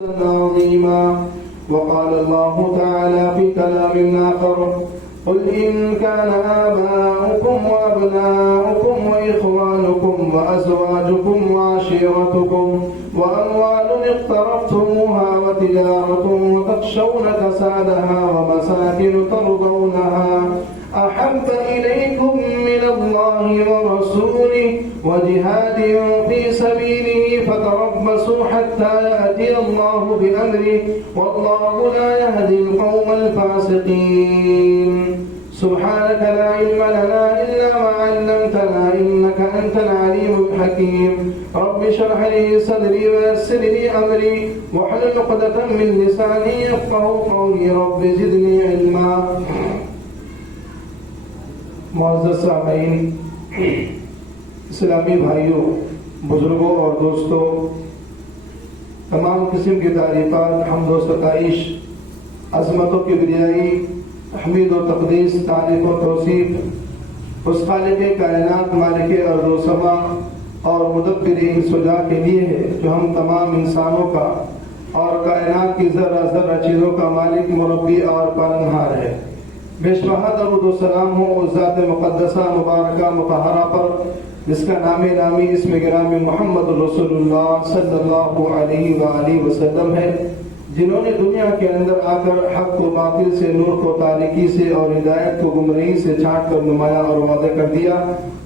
عظيما. وقال الله تعالى في كلام آخر: قل إن كان آباؤكم وأبناؤكم وإخوانكم وأزواجكم وعشيرتكم وأموال اقترفتموها وتجارة تخشون كسادها ومساكن ترضونها أحب إليكم من الله ورسوله وجهاد في سبيله فتربصوا حتى يأتي الله بأمره والله لا يهدي القوم الفاسقين. سبحانك لا علم لنا إلا ما علمتنا إنك أنت العليم الحكيم. رب اشرح لي صدري ويسر لي أمري واحلل عقدة من لساني يفقهوا قولي. رب زدني علما. معزز سامعین، اسلامی بھائیوں، بزرگوں اور دوستوں، تمام قسم کی تعریفات، حمد و ستائش، عظمت و کبریائی، تحمید و تقدیس، تعریف و توصیف اس خالق کائنات، مالک ارض و سما اور مدبر انس و جاں کے لیے ہے جو ہم تمام انسانوں کا اور کائنات کی ذرہ ذرہ چیزوں کا مالک، مربی اور پالنہار ہے. بے شبہ درود و سلام ہو اس ذات مقدسہ مبارکہ مطہرہ پر جس کا نام نامی اسم گرامی محمد رسول اللہ صلی اللہ علیہ وآلہ وسلم ہے، جنہوں نے دنیا کے اندر آ کر حق کو باطل سے، نور کو تاریکی سے اور ہدایت کو گمراہی سے چھانٹ کر نمایاں اور واضح کر دیا.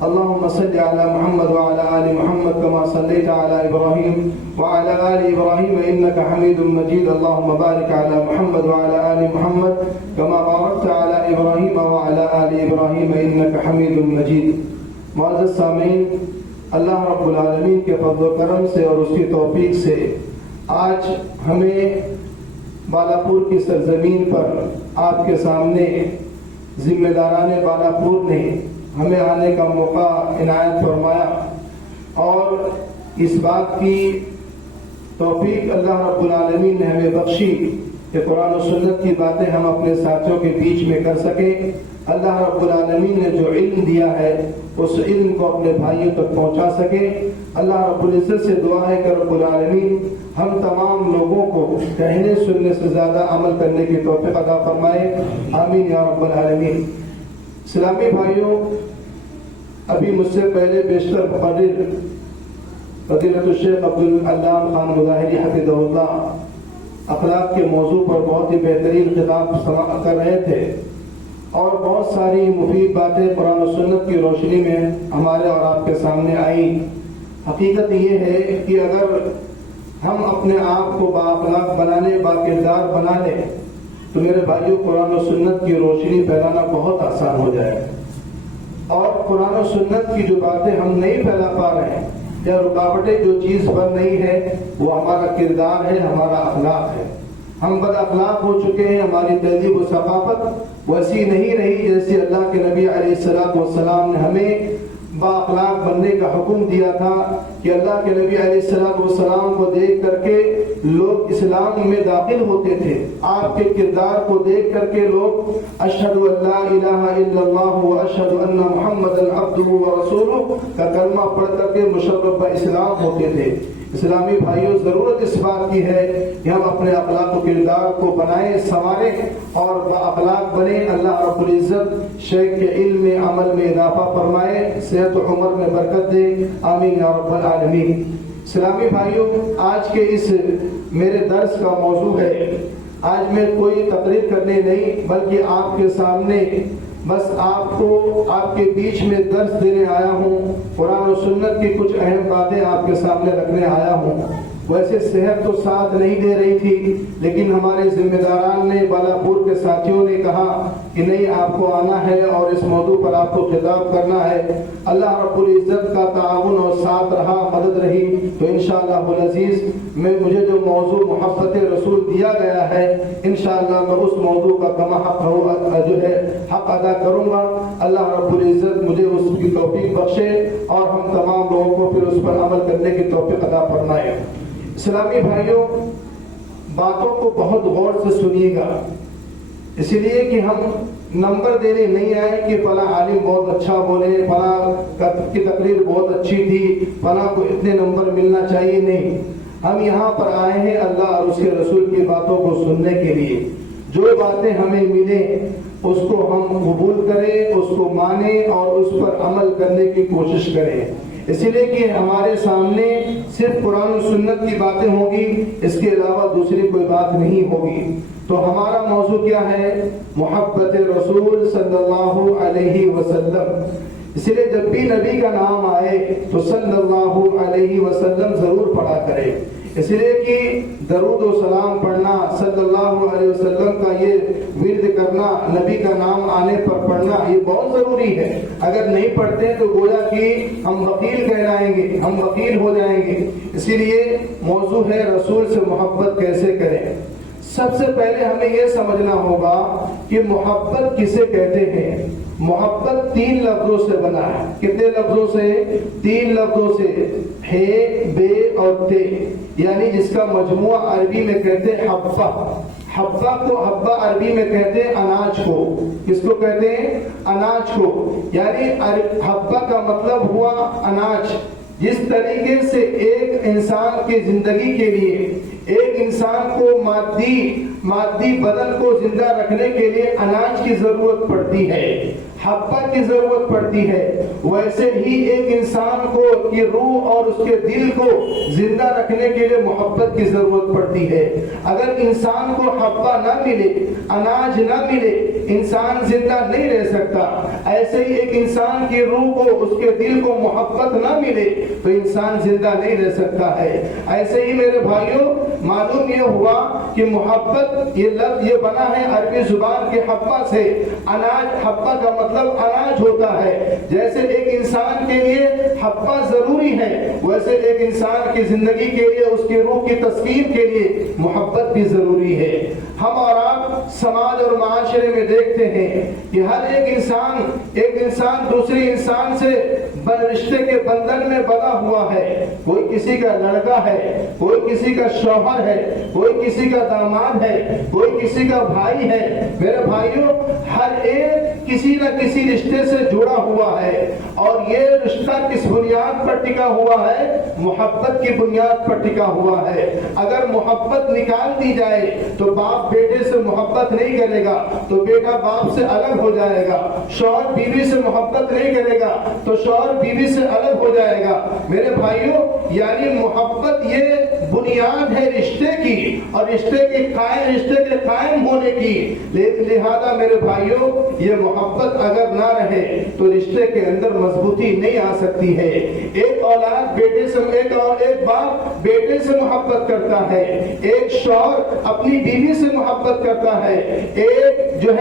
اللہم صلی علی محمد وعلی آل محمد کما صلیت علی ابراہیم وعلی آل ابراہیم انک حمید مجید. اللہم بارک علی محمد وعلی آل محمد کما بارکت علی ابراہیم وعلی آل ابراہیم انک حمید مجید. معزز سامعین، اللہ رب العالمین کے فضل و کرم سے اور اس کی توفیق سے آج ہمیں بالاپور کی سرزمین پر آپ کے سامنے ذمہ داران بالاپور نے ہمیں آنے کا موقع عنایت فرمایا اور اس بات کی توفیق اللہ رب العالمین نے ہمیں بخشی کہ قرآن و سنت کی باتیں ہم اپنے ساتھیوں کے بیچ میں کر سکیں. اللہ رب العالمین نے جو علم دیا ہے اس علم کو اپنے بھائیوں تک پہنچا سکے. اللہ رب العزت سے دعا ہے کہ رب العالمین ہم تمام لوگوں کو کہنے سننے سے زیادہ عمل کرنے کی توفیق عطا فرمائے. آمین یا رب العالمین. اسلامی بھائیوں، ابھی مجھ سے پہلے بیشتر مقرر فضیلت الشیخ عبدالعلام خان مظاہری حفظہ اللہ اخلاق کے موضوع پر بہت ہی بہترین خطاب سماعت کر رہے تھے اور بہت ساری مفید باتیں قرآن و سنت کی روشنی میں ہمارے اور آپ کے سامنے آئیں. حقیقت یہ ہے کہ اگر ہم اپنے آپ کو بااخلاق بنانے، باکردار بنا لیں تو میرے بھائیوں قرآن و سنت کی روشنی پھیلانا بہت آسان ہو جائے. اور قرآن و سنت کی جو باتیں ہم نہیں پھیلا پا رہے ہیں یا رکاوٹیں جو چیز بن نہیں ہے وہ ہمارا کردار ہے، ہمارا اخلاق ہے. ہم بد اخلاق ہو چکے ہیں، ہماری تہذیب و ثقافت ویسی نہیں رہی جیسے اللہ کے نبی علیہ السلام نے ہمیں با اخلاق بننے کا حکم دیا تھا کہ اللہ کے نبی علیہ السلام کو دیکھ کر کے لوگ اسلام میں داخل ہوتے تھے. آپ کے کردار کو دیکھ کر کے لوگ اشہد ان لا الہ الا اللہ و اشہد ان محمدا عبدہ و رسولہ کا کلمہ پڑھ کر کے مشرف اسلام ہوتے تھے. اسلامی بھائیوں، ضرورت اس بات کی ہے کہ ہم اپنے اخلاق و کردار کو بنائیں، سنواریں اور با اخلاق بنیں. اللہ رب العزت شیخ کے علم میں، عمل میں اضافہ فرمائے، صحت و عمر میں برکت دے. آمین یا رب العالمین. اسلامی بھائیوں، آج کے اس میرے درس کا موضوع ہے، آج میں کوئی تقریر کرنے نہیں بلکہ آپ کے سامنے بس آپ کو آپ کے بیچ میں درس دینے آیا ہوں. قرآن و سنت کی کچھ اہم باتیں آپ کے سامنے رکھنے آیا ہوں. ویسے صحت تو ساتھ نہیں دے رہی تھی لیکن ہمارے ذمہ داران نے، بالاپور کے ساتھیوں نے کہا کہ نہیں، آپ کو آنا ہے اور اس موضوع پر آپ کو خطاب کرنا ہے. اللہ رب العزت کا تعاون اور ساتھ رہا، مدد رہی تو انشاءاللہ العزیز مجھے جو موضوع محبت رسول دیا گیا ہے انشاءاللہ میں اس موضوع کا کما حق ادا کروں گا. اللہ رب العزت مجھے اس کی توفیق بخشے اور ہم تمام لوگوں کو پھر اس پر عمل کرنے کی توفیق عطا فرمائے. اسلامی بھائیوں، باتوں کو بہت غور سے سنیے گا، اس لیے کہ ہم نمبر دینے نہیں آئے کہ فلاں عالم بہت اچھا بولے، فلاں کی تقریر بہت اچھی تھی، فلاں کو اتنے نمبر ملنا چاہیے. نہیں، ہم یہاں پر آئے ہیں اللہ اور اس کے رسول کی باتوں کو سننے کے لیے. جو باتیں ہمیں ملیں اس کو ہم قبول کریں, اس کو مانیں اور اس پر عمل کرنے کی کوشش کریں. اسی لیے کہ ہمارے سامنے صرف قرآن و سنت کی باتیں ہوں گی, اس کے علاوہ دوسری کوئی بات نہیں ہوگی. تو ہمارا موضوع کیا ہے؟ محبت رسول صلی اللہ علیہ وسلم. اسی لیے جب بھی نبی کا نام آئے تو صلی اللہ علیہ وسلم ضرور پڑھا کرے. اس لیے کہ درود و سلام پڑھنا, صلی اللہ علیہ وسلم کا یہ ورد کرنا, نبی کا نام آنے پر پڑھنا, یہ بہت ضروری ہے. اگر نہیں پڑھتے تو گویا کہ ہم وکیل کہلائیں گے, ہم وکیل ہو جائیں گے. اسی لیے موضوع ہے رسول سے محبت کیسے کریں. سب سے پہلے ہمیں یہ سمجھنا ہوگا کہ محبت کسے کہتے ہیں. محبت 3 لفظوں سے بنا ہے. کتنے لفظوں سے؟ 3 لفظوں سے, ہے, بے اور تے, یعنی جس کا مجموعہ عربی میں کہتے ہیں حبہ. حبہ کو, حبہ عربی میں کہتے ہیں اناج کو. کس کو کہتے ہیں؟ اناج کو. یعنی حبہ کا مطلب ہوا اناج. جس طریقے سے ایک انسان کی زندگی کے لیے, ایک انسان کو مادی بدن کو زندہ رکھنے کے لیے اناج کی ضرورت پڑتی ہے, حبہ کی ضرورت پڑتی ہے, ویسے ہی ایک انسان کو کی روح اور اس کے دل کو زندہ رکھنے کے لیے محبت کی ضرورت پڑتی ہے. اگر انسان کو حبہ نہ ملے, اناج نہ ملے, انسان زندہ نہیں رہ سکتا. ایسے ہی ایک انسان کی روح کو, اس کے دل کو محبت نہ ملے تو انسان زندہ نہیں رہ سکتا ہے. ایسے ہی میرے بھائیوں معلوم یہ ہوا کہ محبت یہ لفظ یہ بنا ہے عربی زبان کے حبہ سے. اناج, حبہ کا مطلب اناج ہوتا ہے. جیسے ایک انسان کے لیے حبہ ضروری ہے, ویسے ایک انسان کی زندگی کے لیے, اس کی روح کی تسکین کے لیے محبت بھی ضروری ہے. ہم اور آپ سماج اور معاشرے میں دیکھتے ہیں کہ ہر ایک انسان دوسری انسان سے رشتے کے بندھن میں بندھا ہوا ہے. کوئی کسی کا لڑکا ہے, کوئی کسی کا شوہر ہے, کوئی کسی کا داماد ہے, کوئی کسی کا بھائی ہے. میرے بھائیوں ہر ایک کسی نہ کسی رشتے سے جڑا ہوا ہے, اور یہ رشتہ کس بنیاد پر ٹکا ہوا ہے؟ محبت کی بنیاد پر ٹکا ہوا ہے. اگر محبت نکال دی جائے تو باپ بیٹے سے محبت نہیں کرے گا تو بیٹا باپ سے الگ ہو جائے گا. شوہر بیوی سے محبت نہیں کرے گا تو شوہر بیوی سے الگ ہو جائے گا. میرے بھائیوں یعنی محبت یہ بنیاد ہے رشتے کی, اور رشتے کے قائم ہونے کی. لہذا میرے بھائیوں یہ محبت اگر نہ رہے تو رشتے کے اندر مضبوطی نہیں آ سکتی ہے. ایک اولاد بیٹے سے, ایک باپ بیٹے سے محبت کرتا ہے, ایک شوہر اپنی بیوی سے محبت کرتا ہے, ایک جو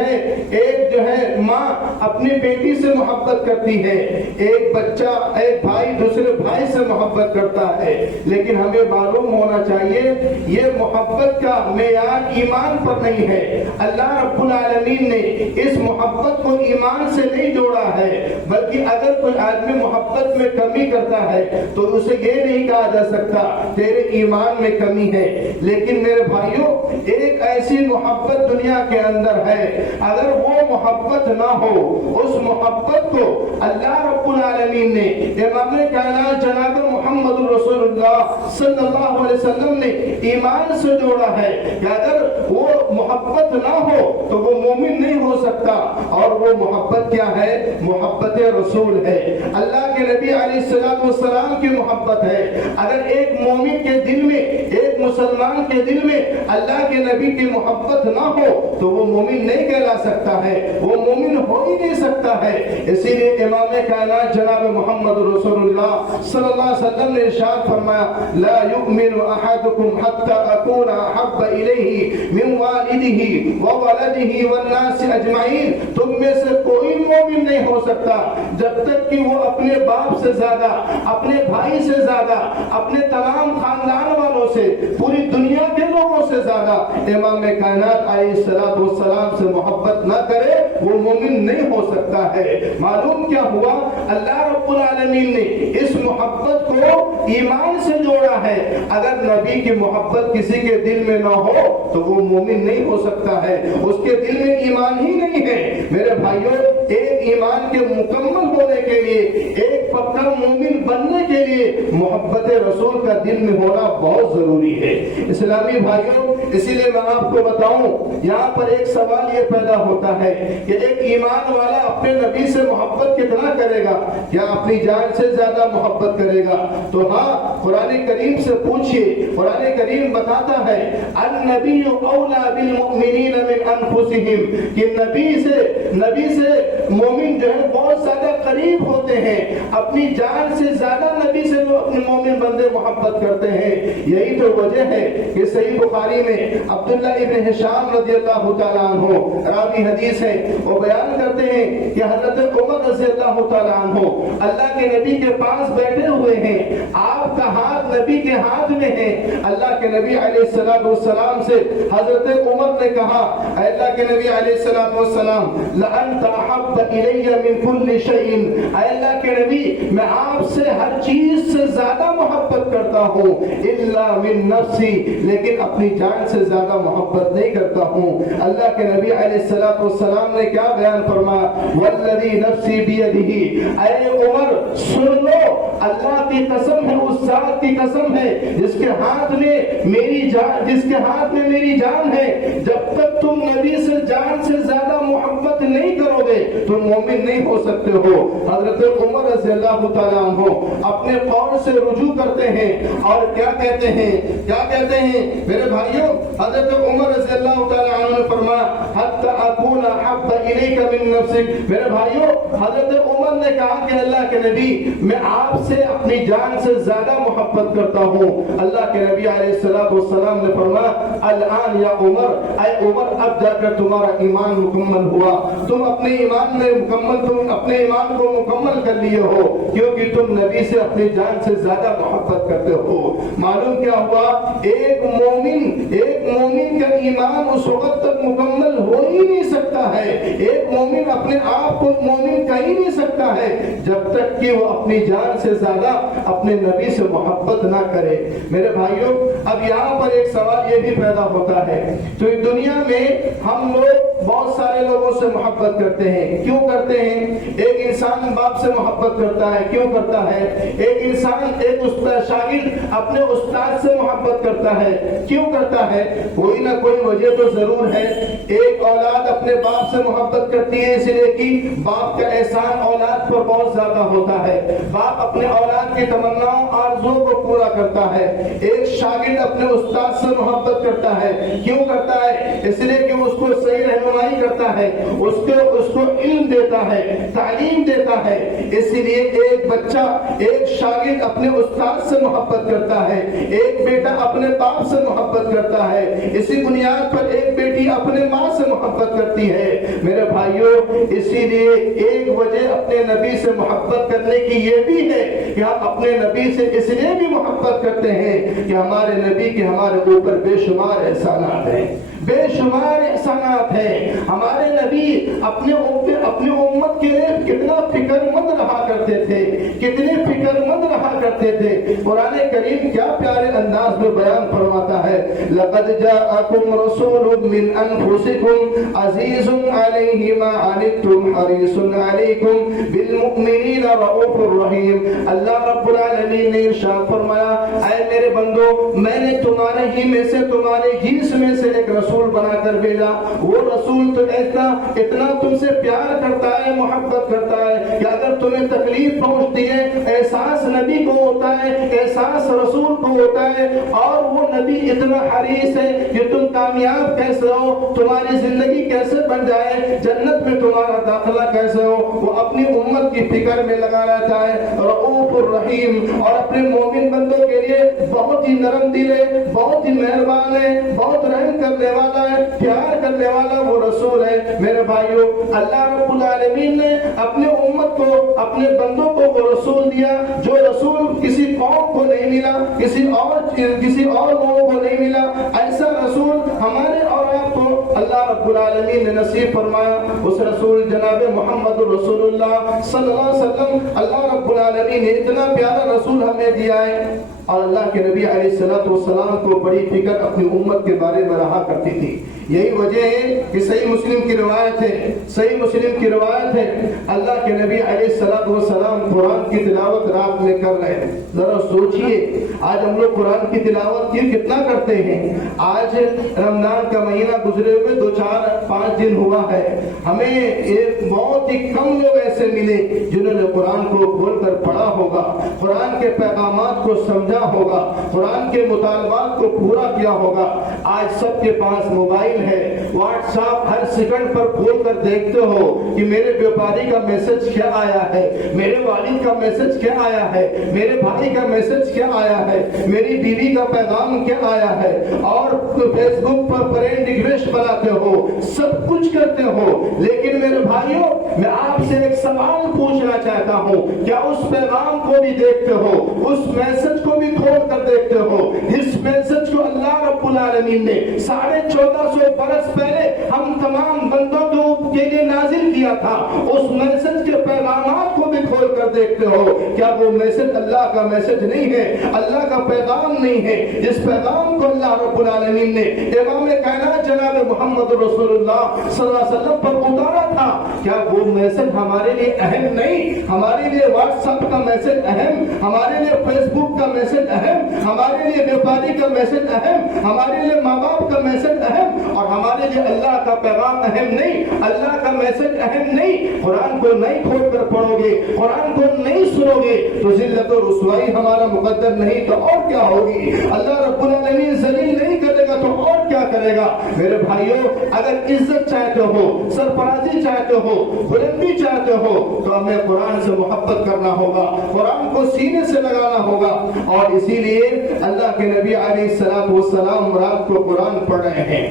ہے ماں اپنی بیٹی سے محبت کرتی ہے, ایک بچہ, ایک بھائی دوسرے بھائی سے محبت کرتا ہے. لیکن ہمیں معلوم ہونا چاہیے یہ محبت کا معیار ایمان پر نہیں ہے. اللہ رب العالمین نے اس محبت کو ایمان سے نہیں جوڑا ہے, بلکہ اگر کوئی آدمی محبت میں کمی کرتا ہے تو اسے یہ نہیں کہا جا سکتا تیرے ایمان میں کمی ہے. لیکن میرے بھائیوں ایک ایسی محبت دنیا کے اندر ہے, اگر وہ محبت نہ ہو, اس محبت کو اللہ رب العالمین نے امام کائنات جناب محمد رسول اللہ صلی اللہ علیہ وسلم نے ایمان سے جوڑا ہے کہ اگر وہ محبت نہ ہو تو وہ مومن نہیں ہو سکتا. اور وہ محبت کیا ہے؟ محبت رسول ہے. اللہ کے نبی علیہ السلام کی محبت ہے. اگر ایک مومن کے دل میں, ایک مسلمان کے دل میں اللہ کے نبی کی محبت نہ ہو تو وہ مومن نہیں کہلا سکتا ہے, وہ مومن ہو ہی نہیں سکتا ہے. اسی لیے امام کائنات جناب محمد رسول اللہ صلی اللہ علیہ وسلم نے ارشاد فرمایا لا یؤمن احدکم حتی اکون احب الیہ من والدہ وولدہ والناس اجمعین. تم میں سے کوئی مومن نہیں ہو سکتا جب تک کہ وہ اپنے باپ سے زیادہ, اپنے بھائی سے زیادہ, اپنے تمام خاندان والوں سے, پوری دنیا کے لوگوں سے زیادہ امام کائنات علیہ السلام سے محبت نہ کرے وہ مومن نہیں ہو سکتا ہے۔ معلوم کیا ہوا؟ اللہ رب العالمین نے اس محبت کو ایمان سے جوڑا ہے۔ اگر نبی کی محبت کسی کے دل میں نہ ہو تو وہ مومن نہیں ہو سکتا ہے، اس کے دل میں ایمان ہی نہیں ہے۔ میرے بھائیوں، ایک ایمان کے مکمل ہونے کے لیے، ایک پکا مومن بننے کے لیے محبت رسول کا دل میں ہونا بہت ضروری ہے۔ اسلامی بھائیوں، اسی لیے میں آپ کو بتاؤں، یہاں پر ایک سوال یہ پیدا ہوتا ہے کہ ایک ایمان والا اپنے نبی سے محبت کتنا کرے گا؟ کیا اپنی جان سے زیادہ محبت کرے گا؟ تو ہاں، قرآن کریم سے پوچھئے، قرآن کریم بتاتا ہے النبی اولا بالمؤمنین من انفسہم، کہ نبی سے مومن جو ہے بہت زیادہ قریب ہوتے ہیں، اپنی جان سے زیادہ نبی سے وہ اپنے مومن بندے محبت کرتے ہیں۔ یہی تو وجہ ہے کہ صحیح بخاری میں عبداللہ ابن ہشام رضی اللہ تعالیٰ عنہ راوی حدیث ہے، وہ بیان کرتے ہیں کہ حضرت عمر رضی اللہ تعالیٰ عنہ اللہ کے نبی کے پاس بیٹھے ہوئے ہیں، آپ کا ہاتھ نبی کے ہاتھ میں ہے۔ اللہ کے نبی علیہ السلام سے حضرت عمر نے کہا، اے اللہ کے نبی علیہ السلام، لَأَنْتَ أَحَبَّ إِلَيَّ مِنْ كُلِّ شَيْءٍ، اے اللہ کے نبی، میں آپ سے ہر چیز سے زیادہ محبت کرتا ہوں، إِلَّا مِن نَفْسِي، لیکن اپنی جان سے زیادہ محبت نہیں کرتا ہوں۔ اللہ کے نبی علیہ السلام نے کیا بیان فرمایا؟ وَالَّذِي نَفْسِي بِيَدِهِ، اے عمر سن لو، اللہ کی قسم ہے، اس ذات کی قسم ہے جس کے ہاتھ میں میری جان ہے، جب تک تم نبی سے جان سے زیادہ محبت نہیں کرو گے تم مومن نہیں ہو سکتے ہو۔ حضرت عمر رضی اللہ تعالیٰ عنہ اپنے قول سے رجوع کرتے ہیں اور کیا کہتے ہیں میرے بھائیوں؟ حضرت عمر رضی اللہ تعالیٰ عنہ نے فرمایا حتی اکون احب الیک من نفسک، میرے بھائیوں حضرت عمر نے کہا کہ اللہ کے نبی، میں آپ سے اپنی جان سے زیادہ محبت کرتا ہوں۔ اللہ کے نبی علیہ السلام نے فرمایا الان یا عمر، اے عمر، اب جا کر تمہارا ایمان مکمل ہوا، تم اپنے ایمان کو مکمل کر لیے ہو، کیونکہ تم نبی سے اپنی جان سے زیادہ محبت کرتے ہو۔ معلوم کیا ہوا؟ ایک مومن کا ایمان اس وقت تک مکمل ہو ہی نہیں سکتا ہے، ایک مومن اپنے آپ کو مومن کہہ ہی نہیں سکتا ہے جب تک کہ وہ اپنی جان سے زیادہ اپنے نبی سے محبت نہ کرے۔ میرے بھائیوں، اب یہاں پر ایک سوال یہ بھی پیدا ہوتا ہے، تو دنیا میں ہم لوگ بہت سارے لوگوں سے محبت کرتے ہیں، کیوں کرتے ہیں؟ ایک انسان باپ سے محبت کرتا ہے، کیوں کرتا ہے؟ ایک شاگرد اپنے استاد سے محبت کرتا ہے، کیوں کرتا ہے؟ کوئی نہ کوئی وجہ تو ضرور ہے۔ ایک اولاد اپنے باپ سے محبت کرتی ہے اس لیے کہ باپ کا احسان اولاد پر بہت زیادہ ہوتا ہے، باپ اپنے اولاد کی تمناؤں آرزوؤں کو پورا کرتا ہے۔ ایک شاگرد اپنے استاد سے محبت کرتا ہے، کیوں کرتا ہے؟ اس لیے کہ اس کو صحیح رہنمائی کرتا ہے، اس کو علم دیتا ہے، تعلیم دیتا ہے۔ اس لیے ایک بچہ، ایک شاگرد اپنے استاد سے محبت کرتا ہے، ایک بیٹا اپنے باپ سے محبت کرتا ہے، اسی بنیاد پر ایک بیٹی اپنے ماں سے محبت کرتی ہے۔ میرے بھائیوں، اسی لیے ایک وجہ اپنے نبی سے محبت کرنے کی یہ بھی ہے کہ ہم اپنے نبی سے اس لیے بھی محبت کرتے ہیں کہ ہمارے نبی کے ہمارے اوپر بے شمار احسانات ہیں، بے شمار احسانات ہیں۔ ہمارے نبی اپنے امت کے لیے کتنا فکر مند رہا کرتے تھے، کتنے فکر مند رہا کرتے تھے۔ قرآن کریم کیا پیارے انداز میں بیان فرماتا ہے، لقد جاءکم رسول من انفسکم عزیز علیہ ما عنتم حریص علیکم بالمؤمنین رؤوف الرحیم۔ اللہ رب العالمین نے ارشاد فرمایا، اے میرے بندو، میں نے تمہارے ہی میں سے، تمہارے جنس میں سے ایک رسول بنا کر بھیجا۔ وہ رسول تو اتنا تم سے پیار کرتا ہے، محبت کرتا ہے کہ اگر تمہیں تکلیف پہنچتی ہے، احساس نبی کو ہوتا ہے، احساس رسول کو ہوتا ہے، اور وہ نبی اتنا حریص ہے کہ تم کامیاب کیسے ہو، تمہاری زندگی کیسے بن جائے، جنت میں تمہارا داخلہ کیسے ہو، وہ اپنی امت کی فکر میں لگا رہتا ہے۔ رؤوف الرحیم، اور اپنے مومن بندوں کے لیے بہت ہی نرم دل ہے، بہت ہی مہربان ہے، بہت رحم کرنے والا ہے، پیار کرنے والا وہ رسول ہے۔ میرے بھائیوں، اللہ رب العالمین نے اپنے امت کو، اپنے بندوں کو وہ رسول دیا جو رسول کسی قوم کو نہیں ملا، کسی اور لوگوں کو نہیں ملا۔ ایسا رسول ہمارے اور آپ کو اللہ رب العالمین نے نصیب فرمایا اس رسول جناب محمد رسول اللہ صلی اللہ علیہ وسلم، اللہ رب العالمین نے اتنا پیارا رسول ہمیں دیا ہے، اور اللہ کے نبی علیہ السلام کو بڑی فکر اپنی امت کے بارے میں رہا کرتی تھی۔ یہی وجہ ہے کہ صحیح مسلم کی روایت ہے، اللہ کے نبی علیہ السلام قرآن کی تلاوت رات میں کر رہے ہیں۔ ذرا سوچئے آج ہم لوگ قرآن کی تلاوت کتنا کرتے ہیں؟ آج رمضان کا مہینہ گزرے ہوئے 2-4-5 دن ہوا ہے، ہمیں ایک بہت ہی کم لوگ ایسے ملے جنہوں نے قرآن کو کھول کر پڑھا ہوگا، قرآن کے پیغامات کو سمجھا ہوگا، قرآن کے مطالبات کو پورا کیا ہوگا۔ آج سب کے پاس موبائل ہے، واٹس ایپ ہر سیکنڈ پر کھول کر دیکھتے ہو کہ میرے بیوپاری کا میسج کیا آیا ہے، میرے والد کا میسج کیا آیا ہے، میرے بھائی کا میسج کیا آیا ہے، میری بیوی کا پیغام کیا آیا ہے، اور فیس بک پر فرینڈ ریکویسٹ بناتے ہو، سب کچھ کرتے ہو۔ لیکن میرے بھائیوں، میں آپ سے ایک سوال پوچھنا چاہتا ہوں، کیا اس پیغام کو بھی دیکھتے ہو، اس میسج کو بھی کھول کر دیکھتے ہو؟ اس میسج کو اللہ رب العالمین نے 1450 برس پہلے ہم تمام بندوں کے لیے نازل کیا تھا، اس میسج کے پیغامات کو بھی کھول کر دیکھتے ہو؟ کیا وہ میسج اللہ کا میسج نہیں ہے، اللہ کا پیغام نہیں ہے؟ جس پیغام کو اللہ رب العالمین نے امام کائنات جناب محمد رسول اللہ صلی اللہ علیہ وسلم پر اتارا تھا، کیا وہ میسج ہمارے لیے اہم نہیں؟ ہمارے لیے واٹس ایپ کا میسج اہم، ہمارے لیے فیس بک کا میسج اہم، ہمارے لیے بیوپاری کا میسج اہم، ہمارے لیے ماں باپ کا میسج اہم، اور ہمارے لیے اللہ کا پیغام اہم نہیں، اللہ کا میسج اہم نہیں؟ قرآن کو نہیں کھول کر پڑھو گے، قرآن کو نہیں سنو گے تو ذلت و رسوائی ہمارا مقدر نہیں تو اور کیا ہوگی؟ اللہ رب العالمین ذلیل نہیں کرے گا تو اور کیا کرے گا؟ میرے بھائیوں، اگر عزت چاہتے ہو، سرفرازی چاہتے ہو، بلندی چاہتے ہو تو ہمیں قرآن سے محبت کرنا ہوگا، قرآن کو سینے سے لگانا ہوگا۔ اور اسی لیے اللہ کے نبی علیہ السلام رات کو قرآن پڑھ رہے ہیں۔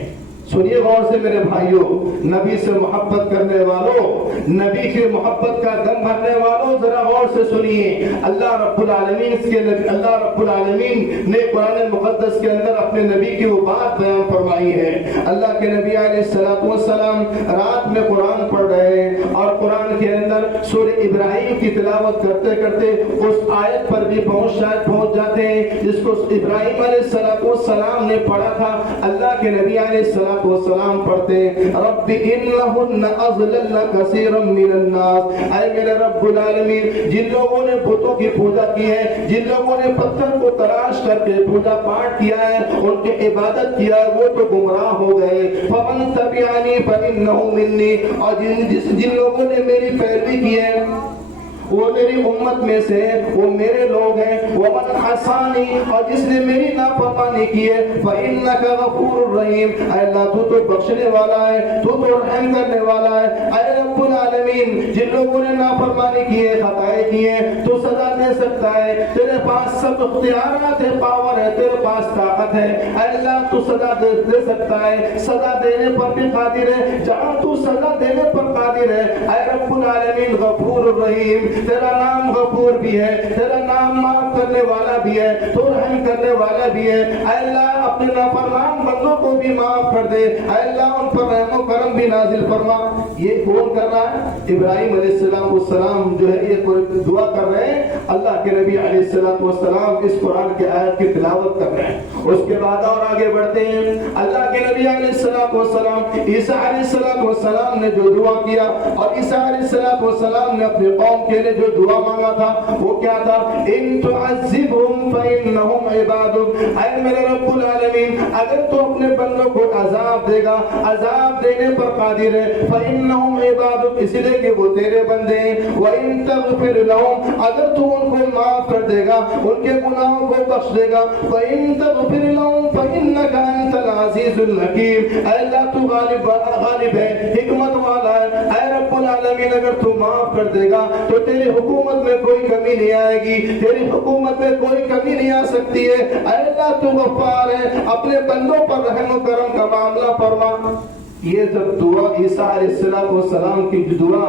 سنیے غور سے میرے بھائیوں، نبی سے محبت کرنے والوں، نبی کی محبت کا دم بھرنے والوں، ذرا غور سے سنیے۔ اللہ رب العالمین نے قرآن مقدس کے اندر اپنے نبی کی وہ بات بیان فرمائی ہے۔ اللہ کے نبی علیہ السلام رات میں قرآن پڑھ رہے ہیں، اور قرآن کے اندر سورہ ابراہیم کی تلاوت کرتے کرتے اس آیت پر بھی پہنچ جاتے ہیں جس کو ابراہیم علیہ السلام نے پڑھا تھا۔ اللہ کے نبی علیہ السلام پڑھتے ہیں، رب انہن اضللن کثیرا من الناس، اے میرے رب العالمین، جن لوگوں نے بتوں کی پوجا کی ہے، جن لوگوں نے پتھر کو تراش کر کے پوجا پاٹ کیا ہے، ان کی عبادت کیا ہے، وہ تو گمراہ ہو گئے۔ فمن تبعنی فانہ منی، اور جن لوگوں نے میری پیروی کی ہے وہ میری امت میں سے، وہ میرے لوگ ہیں۔ ومن عصانی، اور جس نے میری نافرمانی کی ہے، فإنک غفور رحیم، اے اللہ تو بخشنے والا ہے، تو رحم کرنے والا ہے۔ اے رب العالمین، جن لوگوں نے نافرمانی کی ہے، خطائیں کی ہیں، تو سزا دے سکتا ہے، تیرے پاس سب اختیارات ہے، پاور ہے، تیرے پاس طاقت ہے۔ اے اللہ تو سزا دے سکتا ہے، سزا دینے پر بھی قادر ہے، جہاں تو سزا دینے پر قادر ہے۔ اے رب العالمین غفور الرحیم، تیرا نام غفور بھی ہے، تیرا نام معاف کرنے والا بھی ہے، تو رحم کرنے والا بھی ہے۔ اے اللہ اپنے نافرمان بندوں کو بھی معاف کر دے، اے اللہ ان پر رحم و کرم بھی نازل فرما۔ یہ کون کر رہا ہے؟ ابراہیم علیہ السلام جو ہے یہ دعا کر رہے ہیں، اللہ کے نبی علیہ السلام اس قرآن کے آیت کی تلاوت کر رہے ہیں۔ اس کے بعد اور آگے بڑھتے ہیں، اللہ کے نبی علیہ السلام عیسیٰ علیہ السلام نے جو دعا کیا، اور عیسیٰ علیہ السلام نے اپنی قوم کے لیے جو دعا مانگا تھا وہ کیا تھا؟ ان تعذبهم فانهم عبادك، اے میرے رب العالمین، اگر تو اپنے بندوں کو عذاب دے گا، عذاب دینے پر قادر ہے، فانهم عبادك، اس لیے کہ وہ تیرے بندے ہیں۔ وان تغفر لهم، اگر تو ان کو معاف کر دے گا، ان کے گناہوں کو بخش دے گا، وان تغفر لهم فانك انت العزیز الحکیم، اے اللہ تو غالب ہے، حکمت والا ہے۔ اے رب العالمین، اگر تو معاف کر دے گا تو تیری حکومت میں کوئی کمی نہیں آئے گی، تیری حکومت میں کوئی کمی نہیں آ سکتی ہے۔ اے اللہ تو غفار ہے، اپنے بندوں پر رحم و کرم کا معاملہ فرما۔ یہ جب دعا عیسیٰ علیہ السلام کی دعا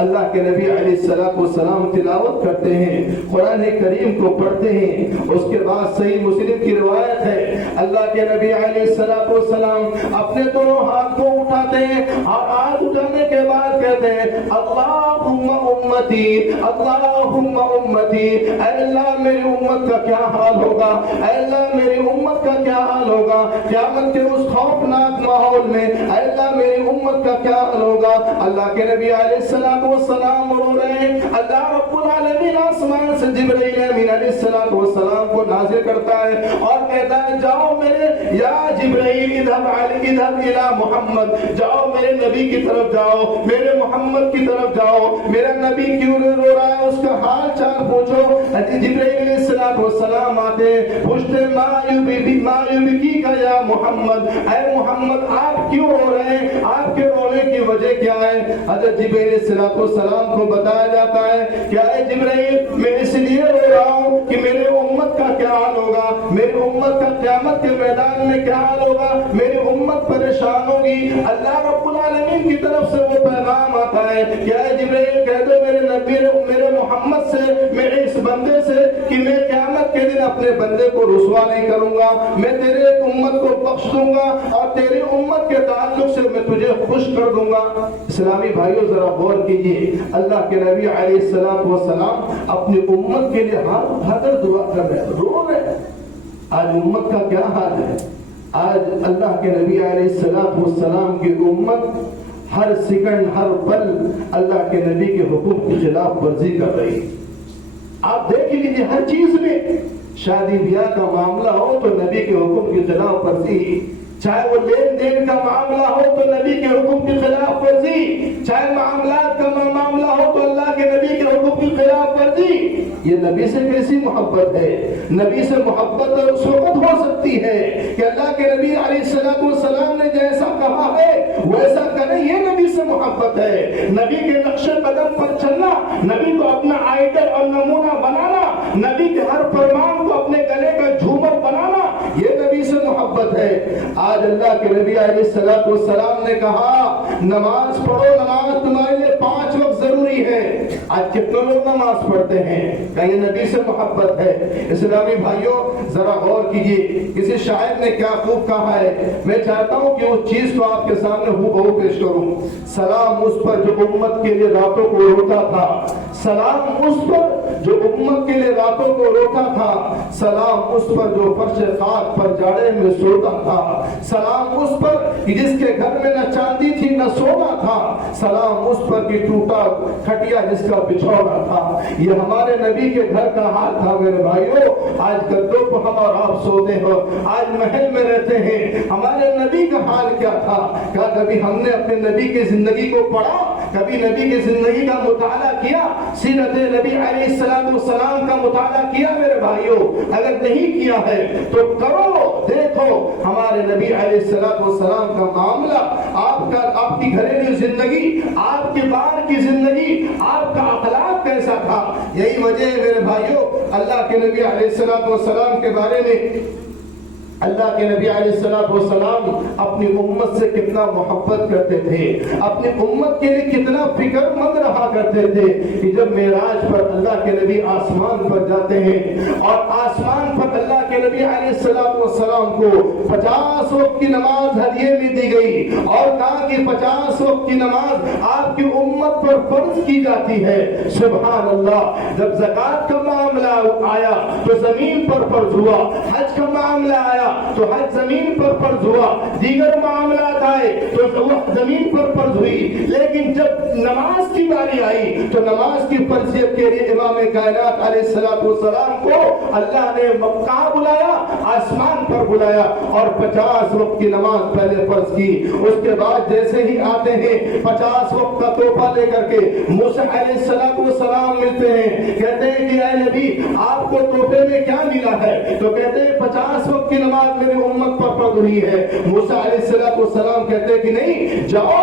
اللہ کے نبی علیہ الصلوۃ والسلام تلاوت کرتے ہیں، قرآن کریم کو پڑھتے ہیں، اس کے بعد صحیح مسلم کی روایت ہے اللہ کے نبی علیہ الصلوۃ والسلام اپنے دونوں ہاتھ کو اٹھاتے ہیں اور ہاتھ اٹھانے کے بعد کہتے ہیں اللہم امتی اللہم امتی، اے اللہ میری امت کا کیا حال ہوگا، اے اللہ میری امت کا کیا حال ہوگا قیامت کے اس خوفناک ماحول میں، اے اللہ میری امت کا کیا حال ہوگا۔ اللہ کے نبی علیہ السلام وہ سلام رو رہے ہیں، اللہ رب العالمین آسمان سے جبرائیل امین علیہ السلام وہ سلام کو نازل کرتا ہے اور کہتا ہے جاؤ میرے یا جبرائیل اذهب الی محمد، جاؤ میرے نبی کی طرف جاؤ، میرے محمد کی طرف جاؤ، میرا نبی کیوں رو رہا ہے اس کا حال چال پوچھو۔ جبرائیل علیہ السلام وہ سلام آتے پوچھتے ما یبکیک یا محمد، اے محمد آپ کیوں رو رہے ہیں، آپ کے رونے کی وجہ کیا ہے؟ حضرت جبرائیل علیہ السلام کو بتایا جاتا ہے کہ اے جبرائیل میں اس لیے رو رہا ہوں کہ میرے امت کا کیا حال ہوگا، میری امت کا قیامت کے میدان میں کیا حال ہوگا، میری امت پریشان ہوگی۔ اللہ رب العالمین کی طرف سے وہ پیغام آتا ہے کہ اے جبرائیل کہہ دو میرے نبی میرے محمد سے، میرے اس بندے سے کہ میں قیامت کے دن اپنے بندے کو رسوا نہیں کروں گا، میں تیرے امت کو بخش دوں گا اور تیری امت کے تعلق سے میں تجھے خوش کر دوں گا۔ اسلامی بھائیوں ذرا غور کیجیے، اللہ کے نبی علیہ السلام اپنی امت کے لیے ہاتھ اٹھا کر دعا کر رہے ہیں، رو رہے ہیں۔ آج امت کا کیا حال ہے؟ آج اللہ کے نبی علیہ السلام کی امت ہر سیکنڈ ہر پل اللہ کے نبی کے حکم کی خلاف ورزی کر رہی ہے۔ آپ دیکھ لیجیے ہر چیز میں، شادی بیاہ کا معاملہ ہو تو نبی کے حکم کی خلاف ورزی، چاہے وہ لین دین کا معاملہ ہو تو نبی کے حکم کی خلاف ورزی، چاہے معاملات کا معاملہ ہو تو اللہ کے نبی کے حکم کی خلاف ورزی۔ یہ نبی سے کیسی محبت ہے؟ نبی سے محبت اس وقت ہو سکتی ہے کہ اللہ کے نبی علیہ السلام نے جیسا کہا ہے ویسا کرے، یہ نبی سے محبت ہے۔ نبی کے نقش قدم پر چلنا، نبی کو اپنا آئیڈل اور نمونہ بنانا، نبی کے ہر فرمان کو اپنے گلے کا جھومر بنانا، یہ نبی سے محبت ہے۔ آج اللہ کے نبی علیہ السلام نے کہا نماز پڑھو، نماز تمہارے لیے 5 وقت ضروری ہے۔ آج کتنے لوگ نماز پڑھتے ہیں؟ کہ یہ نبی سے محبت ہے۔ اسلامی بھائیوں ذرا غور کیجیے، کسی شاعر نے کیا خوب کہا ہے، میں چاہتا ہوں کہ اس چیز کو آپ کے سامنے ہو بہو پیش کروں۔ سلام اس پر جو امت کے لیے راتوں کو روتا تھا، سلام اس پر جو امت کے لیے راتوں کو روتا تھا، سلام اس پر جو فرش خاک پر جاڑے میں سوتا تھا، سلام اس پر کہ جس کے گھر میں نہ چاندی تھی نہ سونا تھا، سلام اس پر کہ ٹوٹا کھٹیا جس کا بچھونا تھا۔ یہ ہمارے نبی کے گھر کا حال تھا میرے بھائیوں۔ آج گدوں پر ہم اور آپ سوتے ہو، آج محل میں رہتے ہیں، ہمارے نبی کا حال کیا تھا؟ کیا کبھی ہم نے اپنے نبی کی زندگی کو پڑھا؟ کبھی نبی کی زندگی کا مطالعہ کیا؟ سیرت نبی علیہ السلام کا مطالعہ کیا میرے بھائیوں؟ اگر نہیں کیا ہے تو کرو، دیکھو ہمارے نبی علیہ السلام کا معاملہ، آپ کی گھریلو زندگی، آپ کے بار کی زندگی، آپ کا اخلاق کیسا تھا؟ یہی وجہ ہے میرے بھائیوں، اللہ کے نبی علیہ السلام کے بارے میں اللہ کے نبی علیہ السلام اپنی امت سے کتنا محبت کرتے تھے، اپنی امت کے لیے کتنا فکر مند رہا کرتے تھے کہ جب معراج پر اللہ کے نبی آسمان پر جاتے ہیں اور آسمان پر اللہ کے نبی علیہ السلام کو 50 وقت کی نماز ہدیے میں دی گئی اور کہا کہ 50 وقت کی نماز آپ کی امت پر فرض کی جاتی ہے۔ سبحان اللہ، جب زکوٰۃ کا معاملہ آیا تو زمین پر فرض ہوا، حج کا معاملہ آیا تو حج زمین پر فرض ہوا، دیگر معاملات آئے تو زمین پر فرض ہوئی، لیکن جب نماز کی باری آئی تو نماز کی فرضیت کے لیے امام کائنات علیہ السلام کو اللہ نے کہاں بلایا؟ آسمان پر بلایا اور 50 وقت کی نماز پہلے فرض کی۔ اس کے بعد جیسے ہی آتے ہیں 50 وقت کا تحفہ لے کر کے موسیٰ علیہ السلام ملتے ہیں، کہتے ہیں کہ اے نبی آپ کو تحفے میں کیا ملا ہے؟ تو کہتے ہیں 50 وقت کی نماز میری امت پر فرض ہوئی ہے۔ موسیٰ علیہ السلام کہتے ہیں کہ نہیں، جاؤ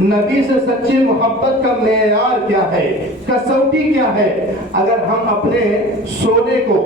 نبی سے سچی محبت کا معیار کیا ہے، کسوٹی کیا ہے؟ اگر ہم اپنے سونے کو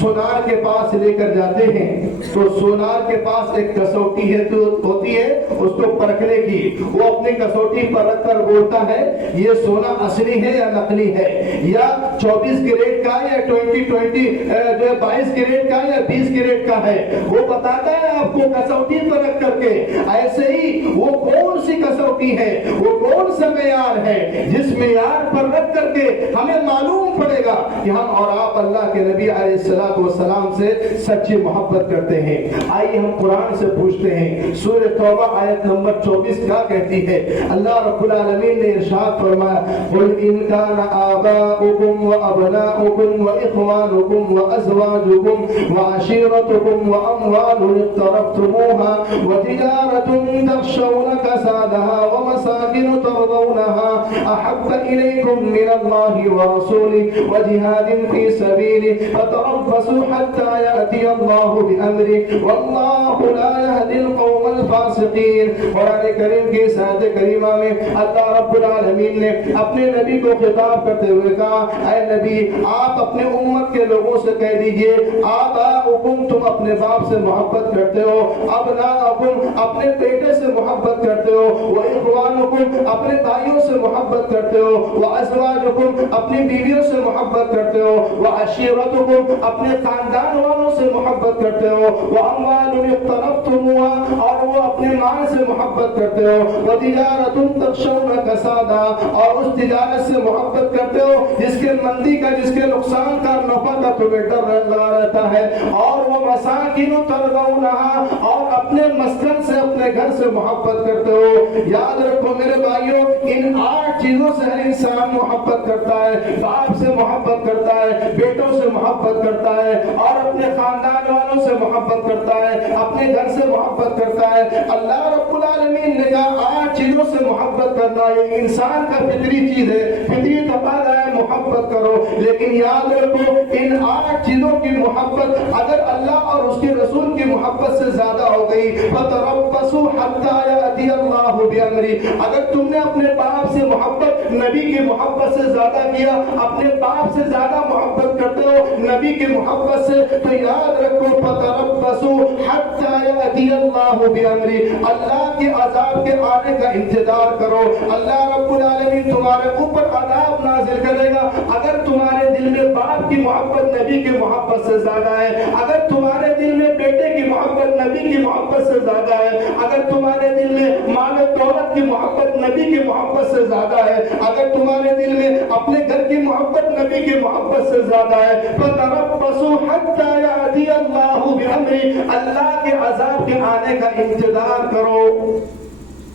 سونار کے پاس لے کر جاتے ہیں تو سونار کے پاس ایک کسوٹی ہے تو ہوتی ہے اس کو پرکھنے کی، وہ اپنی کسوٹی پر رکھ کر بولتا ہے یہ سونا اصلی ہے یا نقلی ہے، یا 24 کیرٹ کا یا 22 کیرٹ کا یا 20 کیرٹ کا ہے، وہ بتاتا ہے آپ کو کسوٹی پر رکھ کر کے۔ ایسے ہی وہ کون سی کسوٹی ہے، وہ کون سا معیار ہے جس معیار پر رکھ کر کے ہمیں معلوم پڑے گا کہ ہم اور آپ اللہ کے نبی علیہ السلام سے سچی محبت کرتے ہیں۔ آئیے ہم قرآن سے پوچھتے ہیں، سورہ توبہ آیت نمبر 24 کیا کہتی ہے؟ اللہ رب العالمین نے ارشاد فرمایا قل ان کان آباؤکم وابناؤکم واخوانکم وازواجکم وعشیرتکم واموال اقترفتموها وتجارة تخشون كسادها ومساكن ترضونها احب اليكم من الله ورسوله وجهاد في سبيله فتربصوا حتى يأتي الله بأمره والله لا يهدي القوم الفاسقين۔ قرآن کریم کی اس آیت کریمہ میں اللہ رب العالمین نے اپنے نبی کو خطاب کرتے ہوئے کہا اے نبی آپ اپنے امت کے لوگوں سے کہہ دیجئے آباؤکم تم اپنے باپ سے محبت کرتے ہو، ابناؤکم اپنے بیٹے سے محبت کرتے ہو، واخوانکم اپنے بھائیوں سے محبت کرتے ہو، وازواجکم اپنی بیویوں سے محبت کرتے ہو، وعشیرتکم اپنے خاندان والوں سے محبت کرتے ہو، واموال اقترفتموها اور وہ اپنے مال سے محبت کرتے ہو، وتجارۃ تخشون کسادها اور اس تجارت سے محبت کرتے ہو جس کے مندی کا، جس کے نقصان کا، نفع کا تمہیں ڈر لگا رہتا ہے، اور وہ مساکن ترضونها اور اپنے مسکن سے، اپنے گھر سے محبت کرتے ہو۔ یاد رکھو میرے بھائیوں ان 8 چیزوں سے ہر انسان محبت کرتا ہے، باپ سے محبت کرتا ہے، بیٹوں سے محبت کرتا ہے، اور اپنے خاندان والوں سے محبت کرتا ہے، اپنے گھر سے محبت کرتا ہے۔ اللہ رب العالمین نے کہا 8 چیزوں سے محبت کرنا یہ انسان کا فطری چیز ہے، فطری تقاضا ہے محبت کرو، لیکن یاد رکھو ان 8 چیزوں کی محبت اگر اللہ اور اس کے رسول کی محبت سے زیادہ ہو گئی فتربصوا حتی یأتی اللہ بامرہ، اگر تم نے اپنے باپ سے محبت نبی کی محبت سے زیادہ کیا، اپنے باپ سے زیادہ محبت کرتے ہو نبی کی محبت سے، تو یاد رکھو فتربصوا حتی یأتی اللہ بامرہ، اللہ کے عذاب کے آنے کا انتظار کرو۔ اللہ رب العالمین تمہارے اوپر عذاب نازل کرے گا اگر تمہارے دل میں باپ کی محبت نبی کی محبت سے زیادہ ہے، اگر تمہارے دل میں بیٹے کی محبت نبی کی محبت سے زیادہ ہے، اگر تمہارے دل میں مال و دولت کی محبت نبی کی محبت سے زیادہ ہے، اگر تمہارے دل میں اپنے گھر کی محبت نبی کی محبت سے زیادہ ہے، فتربصوا حتی یأتی اللہ بامرہ، اللہ کے عذاب کے آنے کا انتظار کرو۔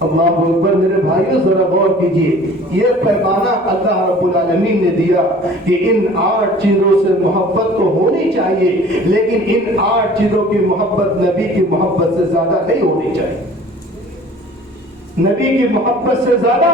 اللہ اکبر میرے بھائیوں ذرا غور کیجئے، یہ پیمانہ اللہ رب العالمین نے دیا کہ ان 8 چیزوں سے محبت تو ہونی چاہیے، لیکن ان 8 چیزوں کی محبت نبی کی محبت سے زیادہ نہیں ہونی چاہیے۔ نبی کی محبت سے زیادہ،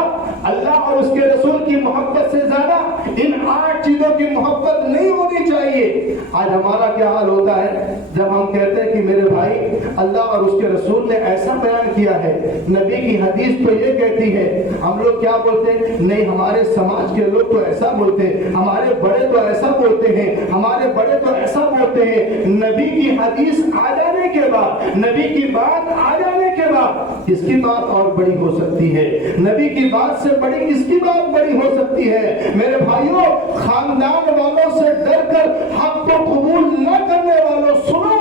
اللہ اور اس کے رسول کی محبت سے زیادہ ان 8 چیزوں کی محبت نہیں ہونی چاہیے۔ آج ہمارا کیا حال ہوتا ہے جب ہم کہتے ہیں کہ میرے بھائی اللہ اور اس کے رسول نے ایسا بیان کیا ہے، نبی کی حدیث تو یہ کہتی ہے، ہم لوگ کیا بولتے ہیں؟ نہیں ہمارے سماج کے لوگ تو ایسا بولتے ہیں، ہمارے بڑے تو ایسا بولتے ہیں، ہمارے بڑے تو ایسا بولتے ہیں۔ نبی کی حدیث آ جانے کے بعد، نبی کی بات آ جانے کے بعد کس کی بات اور بڑی ہو سکتی ہے؟ نبی کی بات سے بڑی کس کی بات بڑی ہو سکتی ہے؟ میرے بھائیوں خاندان والوں سے ڈر کر حق کو قبول نہ کرنے والوں سنو،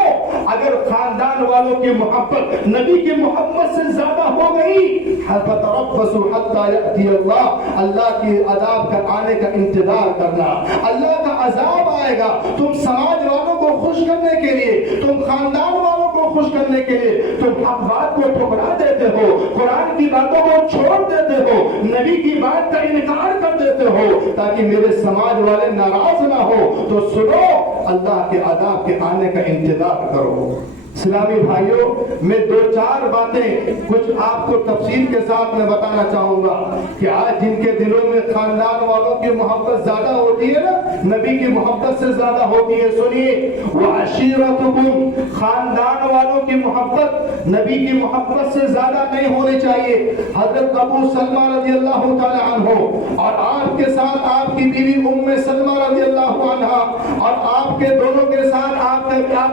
اگر خاندان والوں کی محبت نبی کی محبت سے زیادہ ہو گئی فتربصوا حتی یأتی اللہ، اللہ کی عذاب کا آنے کا انتظار کرنا، اللہ کا عذاب آئے گا۔ تم سماج والوں کو خوش کرنے کے لیے، تم خاندان والوں کو خوش کرنے کے لیے تم حق بات کو ٹھکرا دیتے ہو، قرآن کی باتوں کو چھوڑ دیتے ہو، نبی کی بات کا انکار کر دیتے ہو تاکہ میرے سماج والے ناراض نہ ہو۔ تو سنو، اللہ کے عذاب کے آنے کا انتظار کرو۔ اسلامی بھائیوں، میں دو چار باتیں کچھ آپ کو تفصیل کے ساتھ میں بتانا چاہوں گا کہ آج جن کے دلوں میں خاندان والوں کی محبت زیادہ ہوتی ہے نا، نبی کی محبت سے زیادہ ہوتی ہے، سنیے، وَعَشِيرَتُكُمْ، خاندان والوں کی محبت نبی کی محبت سے زیادہ نہیں ہونی چاہیے۔ حضرت ابو سلمہ رضی اللہ تعالی عنہ اور آپ کے ساتھ آپ کی بیوی ام سلمہ رضی اللہ عنہا اور آپ کے دونوں کے ساتھ آپ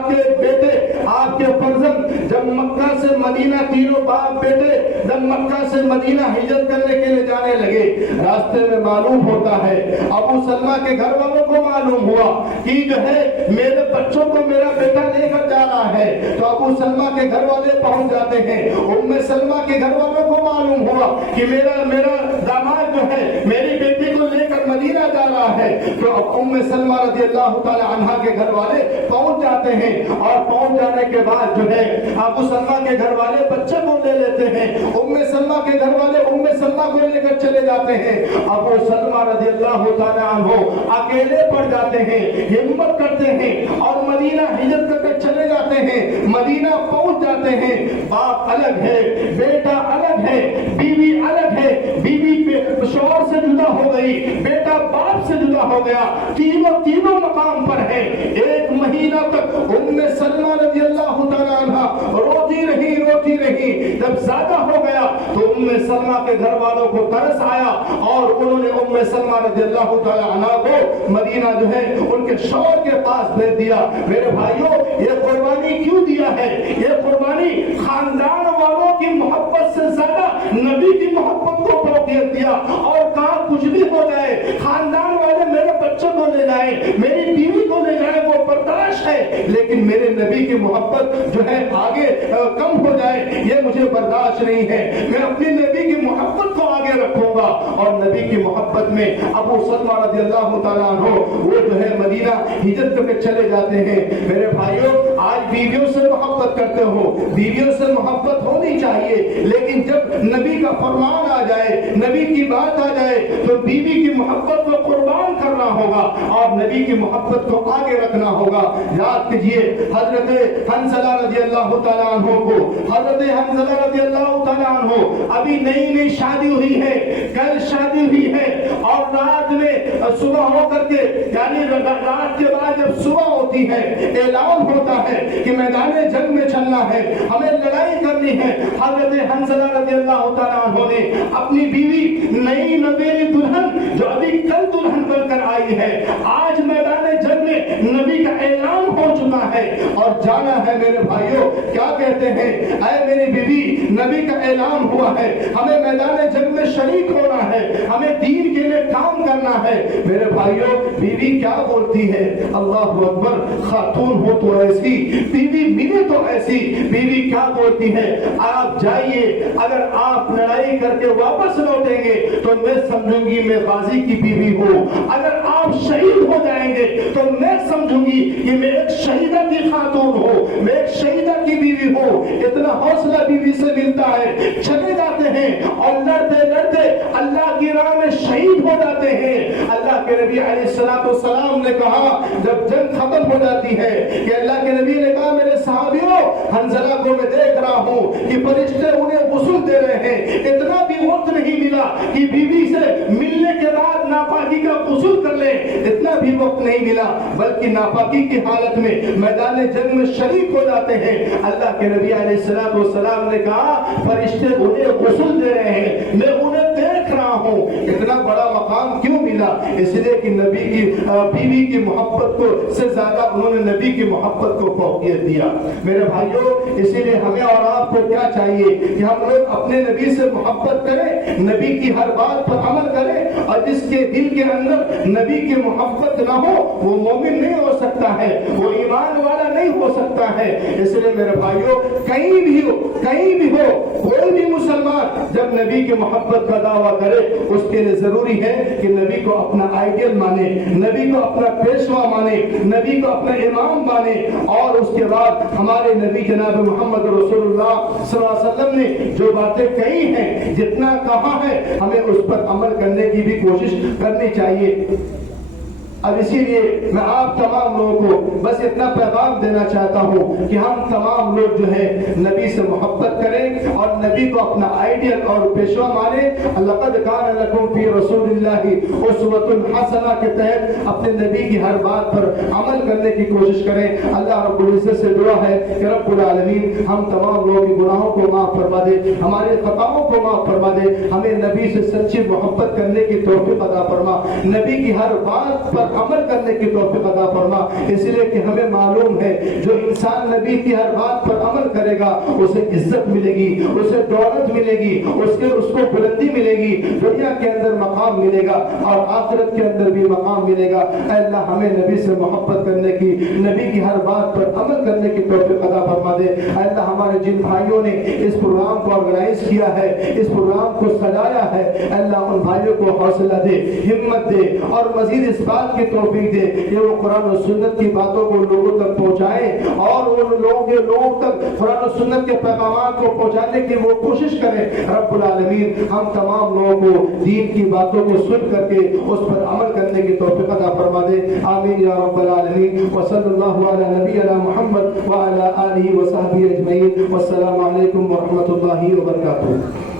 کے بیٹے، آپ کے فرزند جب مکہ سے مدینہ، تینوں باپ بیٹے جب مکہ سے مدینہ ہجرت کرنے کے لیے جانے لگے، راستے میں معلوم ہوتا ہے، ابو سلمہ کے گھر والوں کو معلوم ہوا کہ جو ہے میرے بچوں کو میرا بیٹا لے کر جا رہا ہے، تو ابو سلمہ کے گھر والے پہنچ جاتے ہیں۔ ام سلمہ کے گھر والوں کو معلوم ہوا کہ میرا داماد جو ہے میری بیٹی کو لے کر مدینہ جا رہا ہے، تو اب ام سلمہ رضی اللہ تعالی عنہا کے گھر والے پہنچ جاتے ہیں، اور پہنچ جانے کے بعد جو ہے ابو سلمہ کے گھر والے بچے کو لے لیتے ہیں، ام سلمہ کے گھر والے ام سلمہ کو لے کر چلے جاتے ہیں۔ ابو سلمہ رضی اللہ تعالی عنہ اکیلے پڑ جاتے ہیں، ہمت کرتے ہیں اور مدینہ ہجرت کر کے چلے جاتے ہیں، مدینہ پہنچ جاتے ہیں۔ باپ الگ ہے، بیٹا الگ ہے، بیوی الگ ہے، بیوی شوہر سے جدا ہو گئی، بیٹا باپ سے جدا ہو گیا، تینوں مقام پر ہے۔ ایک مہینہ تک ام سلمہ رضی اللہ تعالی عنہ روتی رہی، جب زیادہ ہو گیا تو ام سلمہ کے گھر والوں کو ترس آیا اور انہوں نے ام سلمہ رضی اللہ تعالی عنہ کو مدینہ جو ہے ان کے شوہر کے پاس بھیج دیا۔ میرے بھائیوں، یہ قربانی کیوں دیا ہے؟ یہ قربانی خاندان والوں کی محبت سے زیادہ نبی کی محبت کو فوقیت دیا، اور کہا کچھ بھی ہو جائے، خاندان والے میرے بچوں کو لے جائیں، میری بیوی کو لے جائیں، وہ برداشت ہے، لیکن میرے نبی کی محبت جو ہے آگے کم ہو جائے یہ مجھے برداشت نہیں ہے، میں اپنی نبی کی محبت کو آگے رکھوں گا۔ اور نبی کی محبت میں ابو سلمہ رضی اللہ تعالیٰ عنہ وہ جو ہے مدینہ ہجرت کر کے چلے جاتے ہیں۔ میرے بھائیوں، آج بیویوں سے محبت کرتے ہو، بیویوں سے محبت ہونی چاہیے، لیکن جب نبی کا فرمان آ جائے، نبی کی بات آ جائے تو بیوی کی محبت کو قربان کرنا ہوگا اور نبی کی محبت کو آگے رکھنا ہوگا۔ یاد کیجئے حضرت حنظلہ رضی اللہ تعالیٰ عنہ کو، حضرت حنظلہ رضی اللہ تعالیٰ عنہ ابھی نئی شادی ہوئی ہے، کل شادی ہوئی ہے، اور رات میں صبح ہو کر کے، یعنی رات کے بعد جب صبح ہوتی ہے اعلان ہوتا ہے کہ میدان جنگ میں چلنا ہے، ہمیں لڑائی کرنی ہے۔ حضرت حنظلہ رضی اللہ تعالیٰ عنہ نے اپنی بیوی نئی نویلی دلہن جو ابھی کل دلہن بن کر آئی ہے، آج میدان جنگ میں نبی کا اعلان ہو چکا ہے اور جانا ہے۔ میرے بھائیوں، کیا کہتے ہیں، اے میری بیوی، نبی کا اعلان ہوا ہے، ہمیں میدان جنگ میں شریک ہونا ہے، ہمیں دین کے لیے کام کرنا ہے۔ میرے بھائیوں، بیوی کیا بولتی ہے؟ اللہ اکبر، خاتون ہو تو ایسی، بیوی ملے تو ایسی، بیوی کیا بولتی ہے؟ آپ جائیے، اگر آپ لڑائی کر کے واپس لوٹیں گے تو میں سمجھوں گی میں غازی کی بیوی ہوں، اگر آپ شہید ہو جائیں گے تو میں سمجھوں گی کہ میں ایک شہیدہ کی خاتون ہوں، میں ایک شہیدہ کی بیوی ہوں۔ اتنا حوصلہ بیوی سے ملتا ہے، چلے جاتے ہیں اور لڑتے لڑتے اللہ کی راہ میں شہید ہو جاتے ہیں۔ اللہ کے نبی علیہ السلام نے کہا جب جنگ ختم ہو جاتی ہے کہ اللہ کے نبی نے کہا میرے صحابیوں، حنظلہ کو میں دیکھ رہا ہوں کہ فرشتے انہیں غسل دے رہے ہیں، اتنا بھی وقت نہیں ملا کہ بیوی سے ملنے کے بعد ناپاکی کا غسل کر لیں، اتنا بھی وقت نہیں ملا، بلکہ ناپاکی کی حالت میں میدان جنگ میں شریک ہو جاتے ہیں۔ اللہ کے نبی علیہ السلام نے کہا فرشتے انہیں غسل دے رہے ہیں، میں انہیں دیکھ رہا ہوں۔ اتنا بڑا مقام کیوں ملا؟ اس لیے کہ نبی کی بیوی کی محبت کو سے زیادہ انہوں نے نبی کی محبت کو فوقیت دیا۔ میرے بھائیوں، اسی لیے ہمیں اور آپ کو کیا چاہیے کہ ہم لوگ اپنے نبی سے محبت کریں، نبی کی ہر بات پر عمل کریں، اور جس کے دل کے اندر نبی کی محبت نہ ہو وہ مومن نہیں ہو سکتا ہے، وہ ایمان والا نہیں ہو سکتا ہے۔ اس لیے میرے بھائیوں، کہیں بھی ہو کوئی بھی مسلمان جب نبی کی محبت کا دعویٰ کرے اس کے لیے ضروری ہے کہ نبی کو اپنا آئیڈیل مانے، نبی کو اپنا پیشوا مانے، نبی کو اپنا امام مانے، اور اس کے بعد ہمارے نبی جناب محمد رسول اللہ صلی اللہ علیہ وسلم نے جو باتیں کہی ہیں، جتنا کہا ہے، ہمیں اس پر عمل کرنے کی بھی کوشش کرنی چاہیے۔ اب اسی لیے میں آپ تمام لوگوں کو بس اتنا پیغام دینا چاہتا ہوں کہ ہم تمام لوگ جو ہے نبی سے محبت کریں اور نبی کو اپنا آئیڈیل اور پیشوا مانیں. لقد کان لکم فی رسول اللہ اسوۃ حسنہ کے تحت اپنے نبی کی ہر بات پر عمل کرنے کی کوشش کریں. اللہ رب العزت سے دعا ہے کہ رب العالمین ہم تمام لوگوں کے گناہوں کو معاف فرما دے, ہمارے خطاؤں کو معاف فرما دے, ہمیں نبی سے سچی محبت کرنے کی توفیق عطا فرما, نبی کی ہر بات پر عمل کرنے کی توفیق عطا فرما. اس لیے کہ ہمیں معلوم ہے جو انسان نبی کی ہر بات پر عمل کرے گا اسے عزت ملے گی, اسے دولت ملے گی, اس کو بلندی ملے گی, دنیا کے اندر مقام ملے گا اور آخرت کے اندر بھی مقام ملے گا. اے اللہ ہمیں نبی سے محبت کرنے کی, نبی کی ہر بات پر عمل کرنے کی توفیق عطا فرما دے. اے اللہ ہمارے جن بھائیوں نے اس پروگرام کو آرگنائز کیا ہے, اس پروگرام کو سجایا ہے, اے اللہ ان بھائیوں کو حوصلہ دے, ہمت دے اور مزید اس بات کی توفیق دے کہ وہ قرآن و سنت کی باتوں کو لوگوں تک پہنچائیں اور ان لوگوں تک قرآن و سنت کے پیغامات کو پہنچانے کی وہ کوشش کریں. رب العالمین ہم تمام لوگوں کو دین کی باتوں کو سن کر کے اس پر عمل کرنے کی توفیق عطا فرما دے. آمین یا رب العالمین. وصلی اللہ علی نبینا محمد وعلی آلہ وصحبہ اجمعین. والسلام علیکم ورحمۃ اللہ وبرکاتہ.